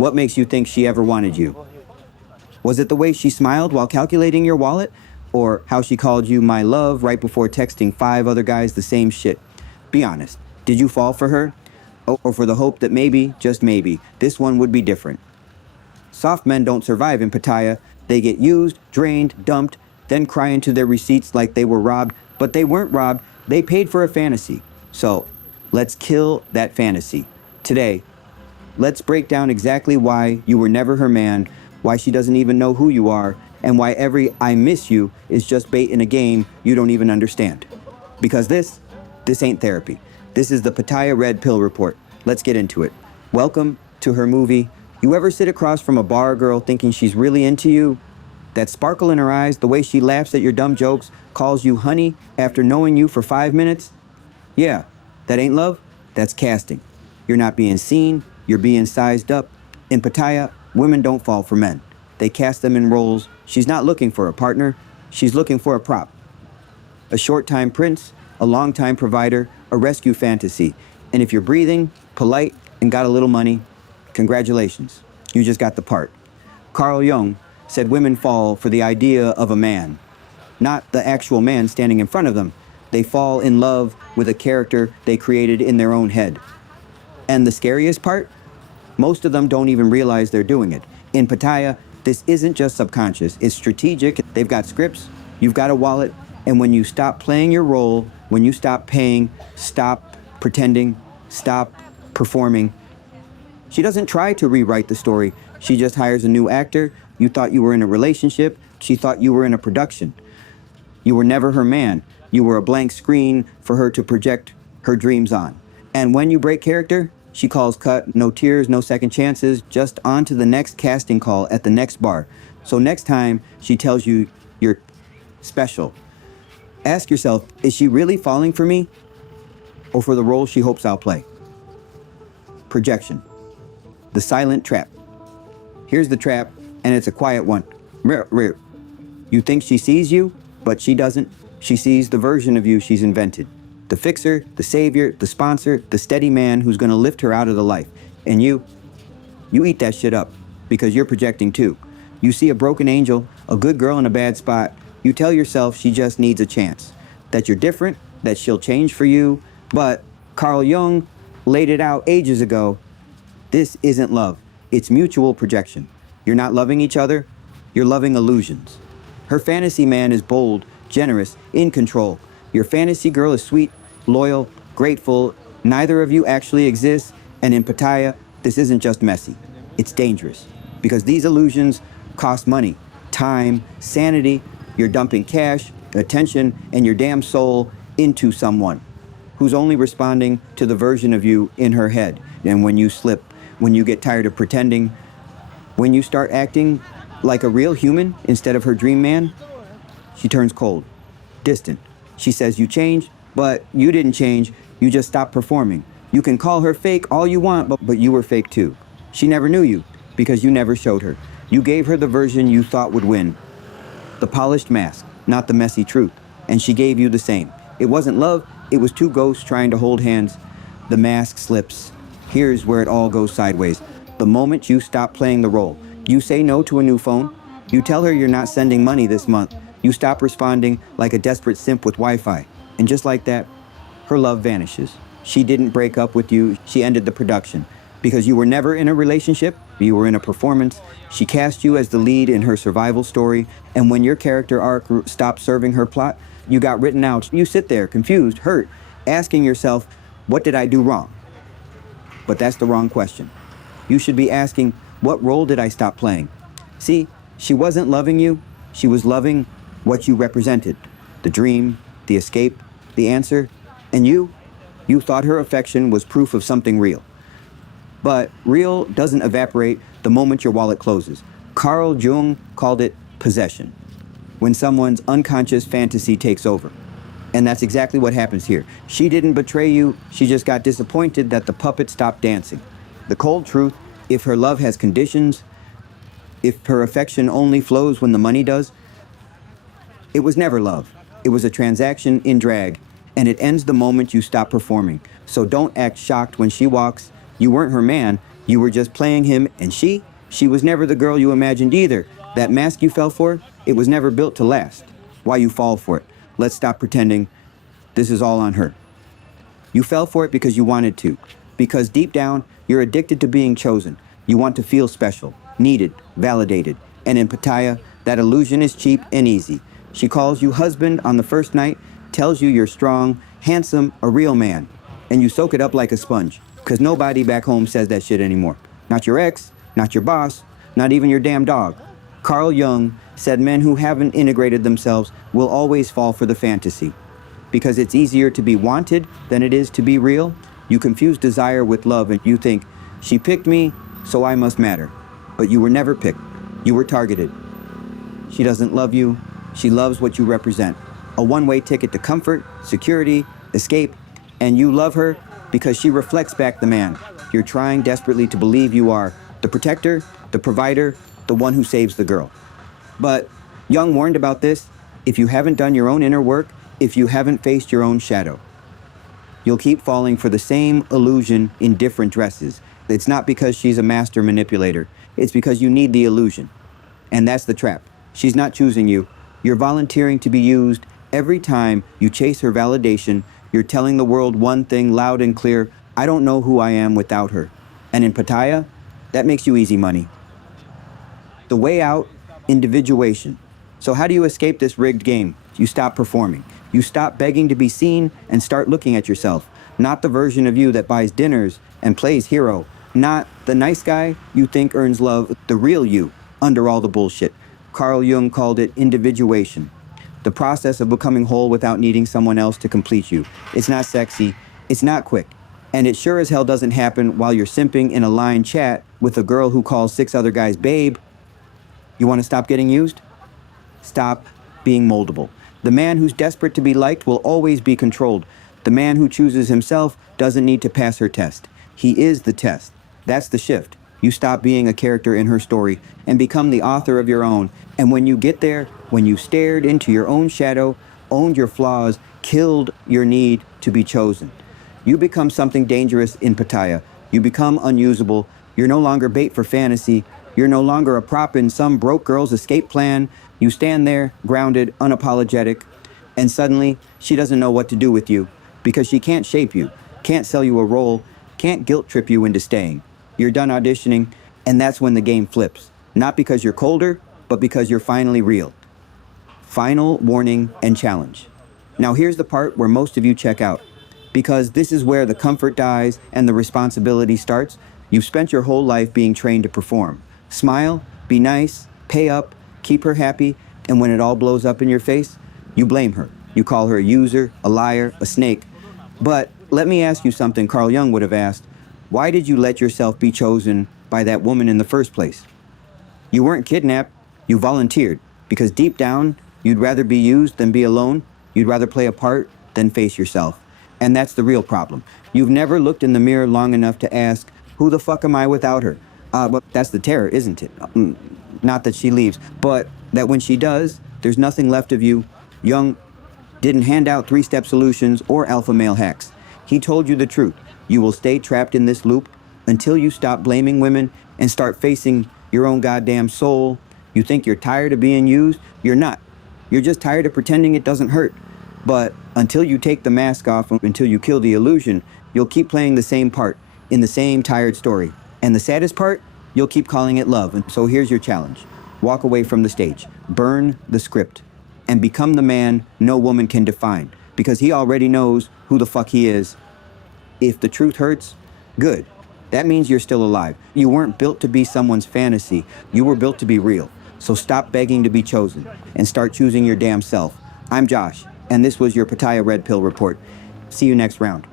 What makes you think she ever wanted you? Was it the way she smiled while calculating your wallet? Or how she called you my love right before texting 5 other guys the same shit? Be honest. Did you fall for her? Or for the hope that maybe, just maybe, this one would be different? Soft men don't survive in Pattaya. They get used, drained, dumped, then cry into their receipts like they were robbed. But they weren't robbed. They paid for a fantasy. So, let's kill that fantasy. Today, let's break down exactly why you were never her man, why she doesn't even know who you are, and why every "I miss you" is just bait in a game you don't even understand. Because this ain't therapy. This is the Pattaya Red Pill Report. Let's get into it. Welcome to her movie. You ever sit across from a bar girl thinking she's really into you? That sparkle in her eyes, the way she laughs at your dumb jokes, calls you honey after knowing you for 5 minutes? Yeah, that ain't love, that's casting. You're not being seen, you're being sized up. In Pattaya, women don't fall for men. They cast them in roles. She's not looking for a partner, she's looking for a prop. A short-time prince, a long-time provider, a rescue fantasy. And if you're breathing, polite, and got a little money, congratulations, you just got the part. Carl Jung said women fall for the idea of a man, not the actual man standing in front of them. They fall in love with a character they created in their own head. And the scariest part? Most of them don't even realize they're doing it. In Pattaya, this isn't just subconscious, it's strategic. They've got scripts, you've got a wallet, and when you stop playing your role, when you stop paying, stop pretending, stop performing, she doesn't try to rewrite the story. She just hires a new actor. You thought you were in a relationship. She thought you were in a production. You were never her man. You were a blank screen for her to project her dreams on. And when you break character, she calls cut, no tears, no second chances, just on to the next casting call at the next bar. So next time she tells you you're special, ask yourself, is she really falling for me or for the role she hopes I'll play? Projection. The silent trap. Here's the trap, and it's a quiet one. You think she sees you, but she doesn't. She sees the version of you she's invented. The fixer, the savior, the sponsor, the steady man who's gonna lift her out of the life. And you eat that shit up, because you're projecting too. You see a broken angel, a good girl in a bad spot. You tell yourself she just needs a chance. That you're different, that she'll change for you. But Carl Jung laid it out ages ago. This isn't love. It's mutual projection. You're not loving each other. You're loving illusions. Her fantasy man is bold, generous, in control. Your fantasy girl is sweet, loyal, grateful. Neither of you actually exists. And in Pattaya, this isn't just messy. It's dangerous. Because these illusions cost money, time, sanity. You're dumping cash, attention, and your damn soul into someone who's only responding to the version of you in her head. And when you slip, when you get tired of pretending, when you start acting like a real human instead of her dream man, she turns cold, distant. She says you changed, but you didn't change. You just stopped performing. You can call her fake all you want, but you were fake too. She never knew you because you never showed her. You gave her the version you thought would win. The polished mask, not the messy truth. And she gave you the same. It wasn't love, it was two ghosts trying to hold hands. The mask slips. Here's where it all goes sideways. The moment you stop playing the role, you say no to a new phone. You tell her you're not sending money this month. You stop responding like a desperate simp with Wi-Fi. And just like that, her love vanishes. She didn't break up with you, she ended the production. Because you were never in a relationship, you were in a performance. She cast you as the lead in her survival story, and when your character arc stopped serving her plot, you got written out. You sit there, confused, hurt, asking yourself, what did I do wrong? But that's the wrong question. You should be asking, what role did I stop playing? See, she wasn't loving you, she was loving what you represented. The dream, the escape, the answer, and you thought her affection was proof of something real. But real doesn't evaporate the moment your wallet closes. Carl Jung called it possession, when someone's unconscious fantasy takes over. And that's exactly what happens here. She didn't betray you, she just got disappointed that the puppet stopped dancing. The cold truth, if her love has conditions, if her affection only flows when the money does, it was never love. It was a transaction in drag, and it ends the moment you stop performing. So don't act shocked when she walks. You weren't her man, You were just playing him, and she was never the girl you imagined either. That mask you fell for, it was never built to last. Why you fall for it? Let's stop pretending this is all on her. You fell for it because you wanted to. Because deep down, you're addicted to being chosen. You want to feel special, needed, validated. And in Pattaya, that illusion is cheap and easy. She calls you husband on the first night, tells you you're strong, handsome, a real man. And you soak it up like a sponge. Because nobody back home says that shit anymore. Not your ex, not your boss, not even your damn dog. Carl Jung said men who haven't integrated themselves will always fall for the fantasy. Because it's easier to be wanted than it is to be real. You confuse desire with love and you think, she picked me, so I must matter. But you were never picked. You were targeted. She doesn't love you. She loves what you represent. A one-way ticket to comfort, security, escape, and you love her because she reflects back the man you're trying desperately to believe you are, the protector, the provider, the one who saves the girl. But Jung warned about this. If you haven't done your own inner work, if you haven't faced your own shadow, you'll keep falling for the same illusion in different dresses. It's not because she's a master manipulator. It's because you need the illusion. And that's the trap. She's not choosing you. You're volunteering to be used. Every time you chase her validation, you're telling the world one thing loud and clear: I don't know who I am without her. And in Pattaya, that makes you easy money. The way out, individuation. So how do you escape this rigged game? You stop performing. You stop begging to be seen and start looking at yourself. Not the version of you that buys dinners and plays hero. Not the nice guy you think earns love, the real you under all the bullshit. Carl Jung called it individuation. The process of becoming whole without needing someone else to complete you. It's not sexy, it's not quick. And it sure as hell doesn't happen while you're simping in a line chat with a girl who calls 6 other guys babe. You want to stop getting used? Stop being moldable. The man who's desperate to be liked will always be controlled. The man who chooses himself doesn't need to pass her test. He is the test. That's the shift. You stop being a character in her story and become the author of your own. And when you get there, when you stared into your own shadow, owned your flaws, killed your need to be chosen, you become something dangerous in Pattaya. You become unusable. You're no longer bait for fantasy. You're no longer a prop in some broke girl's escape plan. You stand there, grounded, unapologetic, and suddenly she doesn't know what to do with you because she can't shape you, can't sell you a role, can't guilt trip you into staying. You're done auditioning, and that's when the game flips. Not because you're colder, but because you're finally real. Final warning and challenge. Now here's the part where most of you check out, because this is where the comfort dies and the responsibility starts. You've spent your whole life being trained to perform. Smile, be nice, pay up, keep her happy, and when it all blows up in your face, you blame her. You call her a user, a liar, a snake. But let me ask you something Carl Jung would have asked. Why did you let yourself be chosen by that woman in the first place? You weren't kidnapped, you volunteered, because deep down, you'd rather be used than be alone. You'd rather play a part than face yourself. And that's the real problem. You've never looked in the mirror long enough to ask, who the fuck am I without her? But that's the terror, isn't it? Not that she leaves, but that when she does, there's nothing left of you. Jung didn't hand out 3-step solutions or alpha male hacks. He told you the truth. You will stay trapped in this loop until you stop blaming women and start facing your own goddamn soul. You think you're tired of being used? You're not. You're just tired of pretending it doesn't hurt. But until you take the mask off, until you kill the illusion, you'll keep playing the same part in the same tired story. And the saddest part, you'll keep calling it love. And so here's your challenge. Walk away from the stage. Burn the script. And become the man no woman can define. Because he already knows who the fuck he is. If the truth hurts, good. That means you're still alive. You weren't built to be someone's fantasy. You were built to be real. So stop begging to be chosen and start choosing your damn self. I'm Josh, and this was your Pattaya Red Pill Report. See you next round.